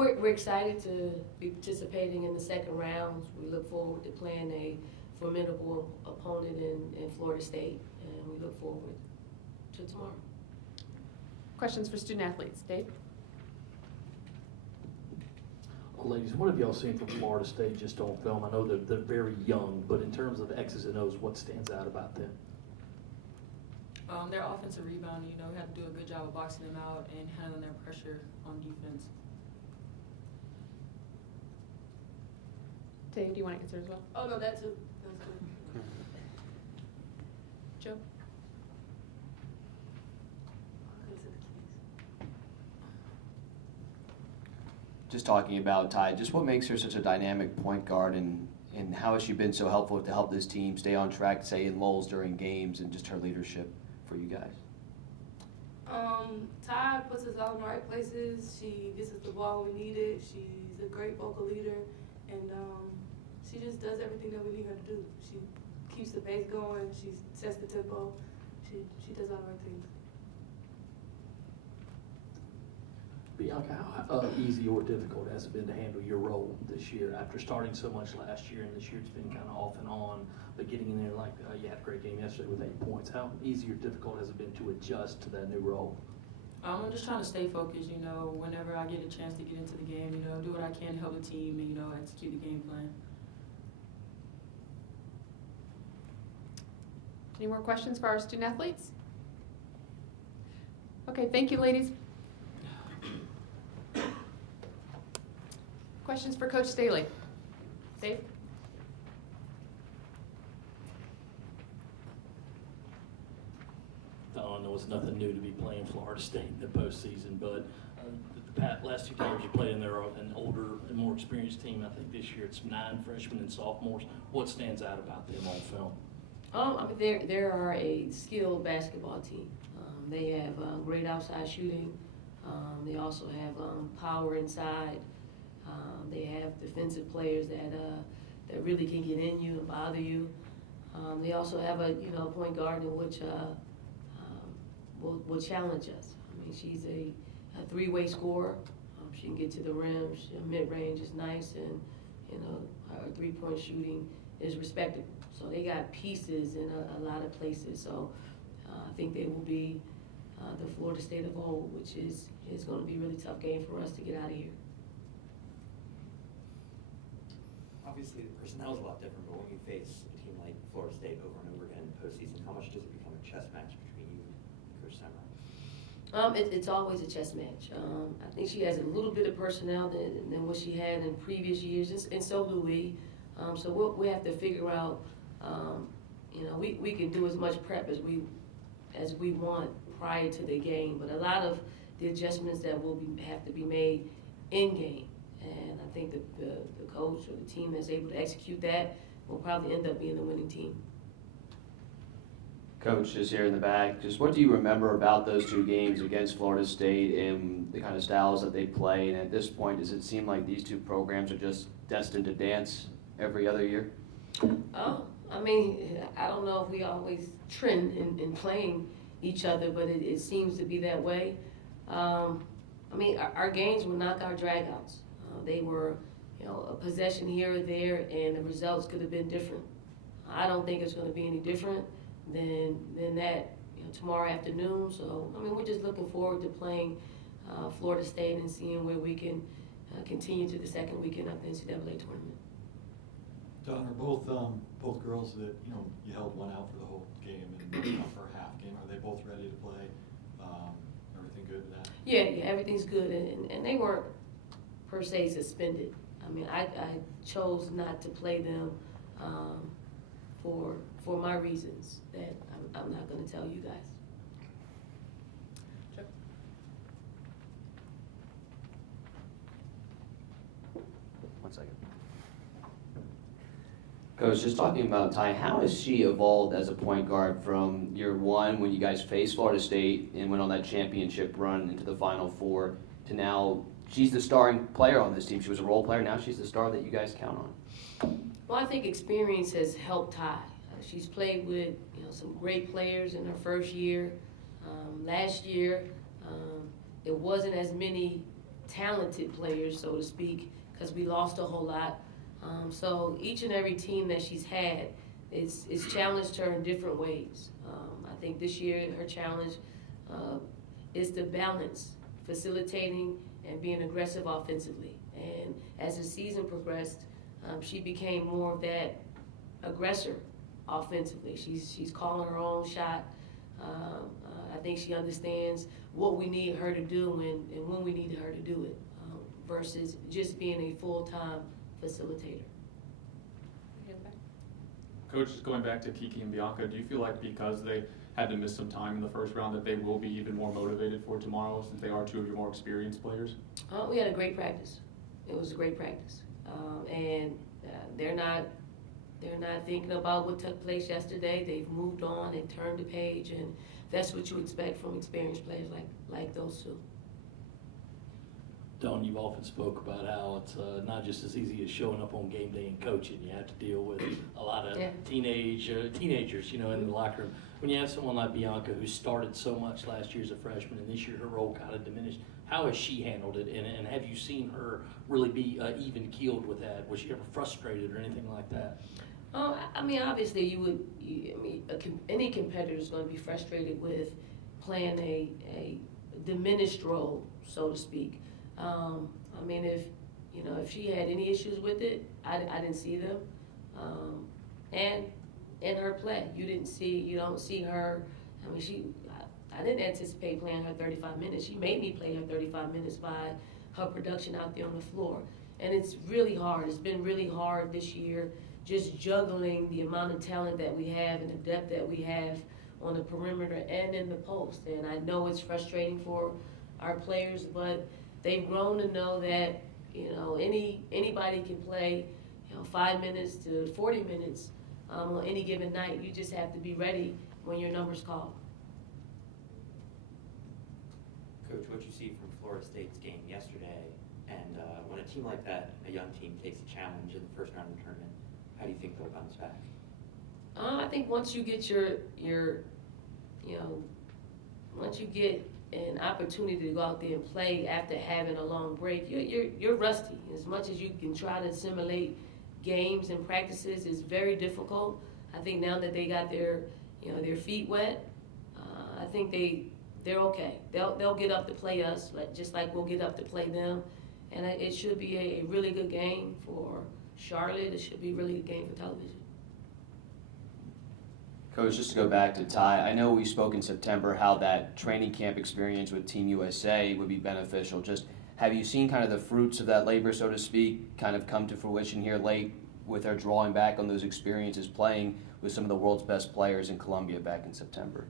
We're excited to be participating in the second round. We look forward to playing a formidable opponent in Florida State, and we look forward to tomorrow. Questions for student athletes? Dave? Well, ladies, what have y'all seen from Florida State just on film? I know they're very young, but in terms of X's and O's, what stands out about them? Their offensive rebounding, we have to do a good job of boxing them out and handling their pressure on defense. Dave, do you want to answer as well? Oh, no, that too. That's good. Joe? Just talking about Ty, just what makes her such a dynamic point guard, and how has she been so helpful to help this team stay on track, say in lulls during games, and just her leadership for you guys? Ty puts us all in the right places. She gets us the ball when we need it. She's a great vocal leader, and she just does everything that we need her to do. She keeps the pace going. She sets the tempo. She does all the right things. Bianca, how easy or difficult has it been to handle your role this year after starting so much last year, and this year it's been kind of off and on, but getting in there like you had a great game yesterday with 8 points. How easy or difficult has it been to adjust to that new role? I'm just trying to stay focused, whenever I get a chance to get into the game, do what I can to help the team and, execute the game plan. Any more questions for our student athletes? Okay, thank you, ladies. Questions for Coach Staley? Dave? I know it's nothing new to be playing Florida State in the postseason, but the last 2 games you played in, they're an older and more experienced team. I think this year it's 9 freshmen and sophomores. What stands out about them on film? They are a skilled basketball team. They have great outside shooting. They also have power inside. They have defensive players that really can get in you and bother you. They also have a point guard in which will challenge us. I mean, she's a 3-way scorer. She can get to the rim. Mid-range is nice, and her 3-point shooting is respectable. So they got pieces in a lot of places. So I think they will be the Florida State of old, which is going to be a really tough game for us to get out of here. Obviously, the personnel is a lot different, but when you face a team like Florida State over and over again in the postseason, how much does it become a chess match between you and Coach Summer? It's always a chess match. I think she has a little bit of personnel than what she had in previous years, and so do we. So we have to figure out, we can do as much prep as we want prior to the game, but a lot of the adjustments that will have to be made in game. And I think the coach or the team that's able to execute that will probably end up being the winning team. Coach, just here in the back, just what do you remember about those 2 games against Florida State and the kind of styles that they play? And at this point, does it seem like these 2 programs are just destined to dance every other year? I mean, I don't know if we always trend in playing each other, but it seems to be that way. Our games were knockout dragouts. They were, a possession here or there, and the results could have been different. I don't think it's going to be any different than that tomorrow afternoon. So, we're just looking forward to playing Florida State and seeing where we can continue to the second weekend of the NCAA tournament. Don, are both girls that you held one out for the whole game and one out for a half game? Are they both ready to play? Everything good with that? Yeah, everything's good, and they weren't per se suspended. I chose not to play them for my reasons that I'm not going to tell you guys. Sure. One second. Coach, just talking about Ty, how has she evolved as a point guard from year 1 when you guys faced Florida State and went on that championship run into the Final Four to now she's the starring player on this team? She was a role player, now she's the star that you guys count on. Well, I think experience has helped Ty. She's played with some great players in her first year. Last year, it wasn't as many talented players, so to speak, because we lost a whole lot. So each and every team that she's had, it's challenged her in different ways. I think this year her challenge is to balance facilitating and being aggressive offensively. And as the season progressed, she became more of that aggressor offensively. She's calling her own shot. I think she understands what we need her to do and when we need her to do it, versus just being a full-time facilitator. Coach, just going back to Kiki and Bianca, do you feel like because they had to miss some time in the first round that they will be even more motivated for tomorrow since they are two of your more experienced players? We had a great practice. It was a great practice. And they're not thinking about what took place yesterday. They've moved on, they've turned the page, and that's what you expect from experienced players like those two. Dawn, you've often spoke about how it's not just as easy as showing up on game day and coaching. You have to deal with a lot of teenagers, in the locker room. When you have someone like Bianca who started so much last year as a freshman and this year her role kind of diminished, how has she handled it? And have you seen her really be even-keeled with that? Was she ever frustrated or anything like that? I mean, obviously any competitor is going to be frustrated with playing a diminished role, so to speak. I mean, if she had any issues with it, I didn't see them. And in her play, you don't see her. I mean, I didn't anticipate playing her 35 minutes. She made me play her 35 minutes by her production out there on the floor. And it's really hard. It's been really hard this year, just juggling the amount of talent that we have and the depth that we have on the perimeter and in the post. And I know it's frustrating for our players, but they've grown to know that, anybody can play, 5 minutes to 40 minutes on any given night. You just have to be ready when your number's called. Coach, what you see from Florida State's game yesterday, and when a team like that, a young team, takes a challenge in the first round of the tournament, how do you think they'll bounce back? I think once you get once you get an opportunity to go out there and play after having a long break, you're rusty. As much as you can try to simulate games and practices, is very difficult. I think now that they got their feet wet, I think they're okay. They'll get up to play us, just like we'll get up to play them, and it should be a really good game for Charlotte. It should be a really good game for television. Coach, just to go back to Ty, I know we spoke in September how that training camp experience with Team USA would be beneficial. Just have you seen kind of the fruits of that labor, so to speak, kind of come to fruition here late with her drawing back on those experiences playing with some of the world's best players in Columbia back in September?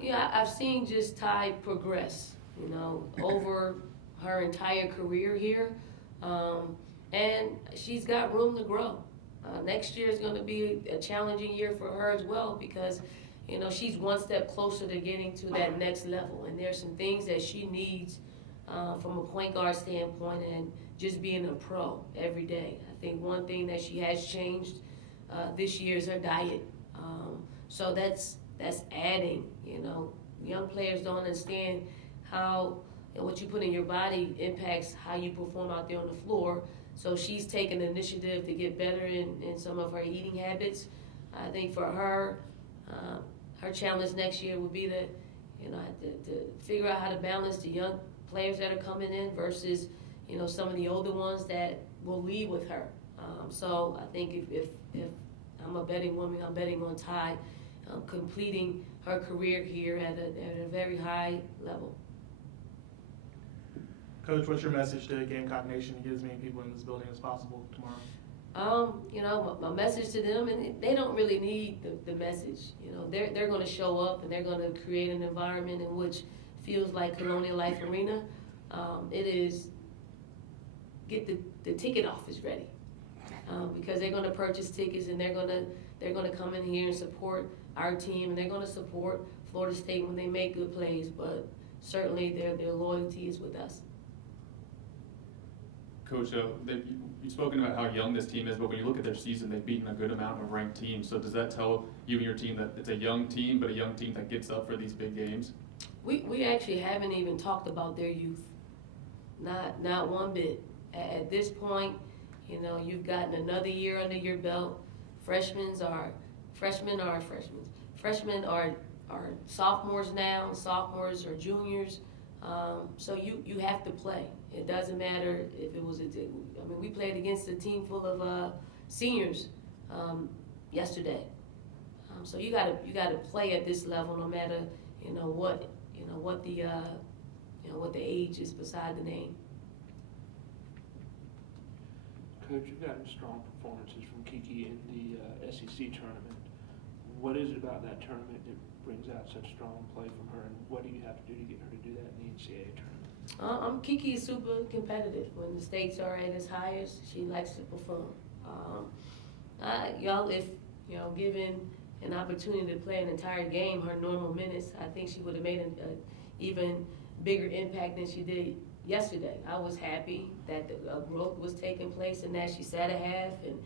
Yeah, I've seen just Ty progress, over her entire career here, and she's got room to grow. Next year is going to be a challenging year for her as well because, she's one step closer to getting to that next level. And there's some things that she needs from a point guard standpoint and just being a pro every day. I think one thing that she has changed this year is her diet. So that's adding, young players don't understand how what you put in your body impacts how you perform out there on the floor. So she's taken the initiative to get better in some of her eating habits. I think for her, her challenge next year would be to figure out how to balance the young players that are coming in versus, some of the older ones that will lead with her. So I think if I'm a betting woman, I'm betting on Ty completing her career here at a very high level. Coach, what's your message to Gamecock Nation to get as many people in this building as possible tomorrow? My message to them, and they don't really need the message. They're going to show up and they're going to create an environment in which feels like Colonial Life Arena. It is get the ticket office ready because they're going to purchase tickets and they're going to come in here and support our team and they're going to support Florida State when they make good plays. But certainly their loyalty is with us. Coach, you've spoken about how young this team is, but when you look at their season, they've beaten a good amount of ranked teams. So does that tell you and your team that it's a young team, but a young team that gets up for these big games? We actually haven't even talked about their youth. Not one bit. At this point, you know, you've gotten another year under your belt. Freshmen are sophomores now. Sophomores are juniors. So you have to play. It doesn't matter if it was we played against a team full of seniors yesterday. So you gotta play at this level, no matter what the age is beside the name. Coach, you've gotten strong performances from Kiki in the SEC tournament. What is it about that tournament that brings out such strong play from her, and what do you have to do to get her to do that in the NCAA tournament? Kiki is super competitive. When the stakes are at its highest, she likes to perform. If given an opportunity to play an entire game, her normal minutes, I think she would have made an even bigger impact than she did yesterday. I was happy that the growth was taking place and that she sat a half and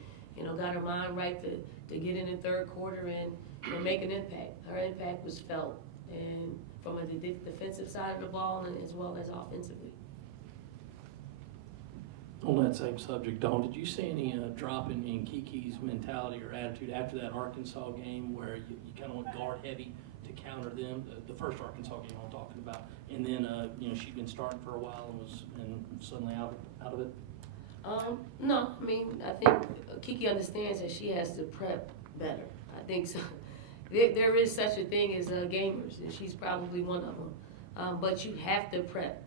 got her mind right to get in the third quarter and make an impact. Her impact was felt, and from a defensive side of the ball and as well as offensively. On that same subject, Dawn, did you see any drop in Kiki's mentality or attitude after that Arkansas game where you kind of went guard heavy to counter them? The first Arkansas game I'm talking about, and then she'd been starting for a while and was suddenly out of it. No, I think Kiki understands that she has to prep better. I think so. There is such a thing as gamers, and she's probably one of them. But you have to prep.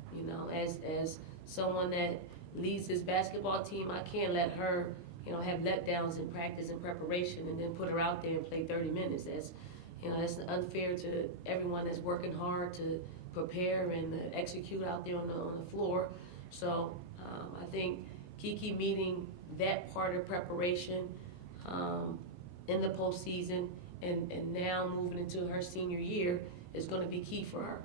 As someone that leads this basketball team, I can't let her, have letdowns in practice and preparation, and then put her out there and play 30 minutes. That's unfair to everyone that's working hard to prepare and execute out there on the floor. So I think Kiki meeting that part of preparation in the postseason and now moving into her senior year is going to be key for her.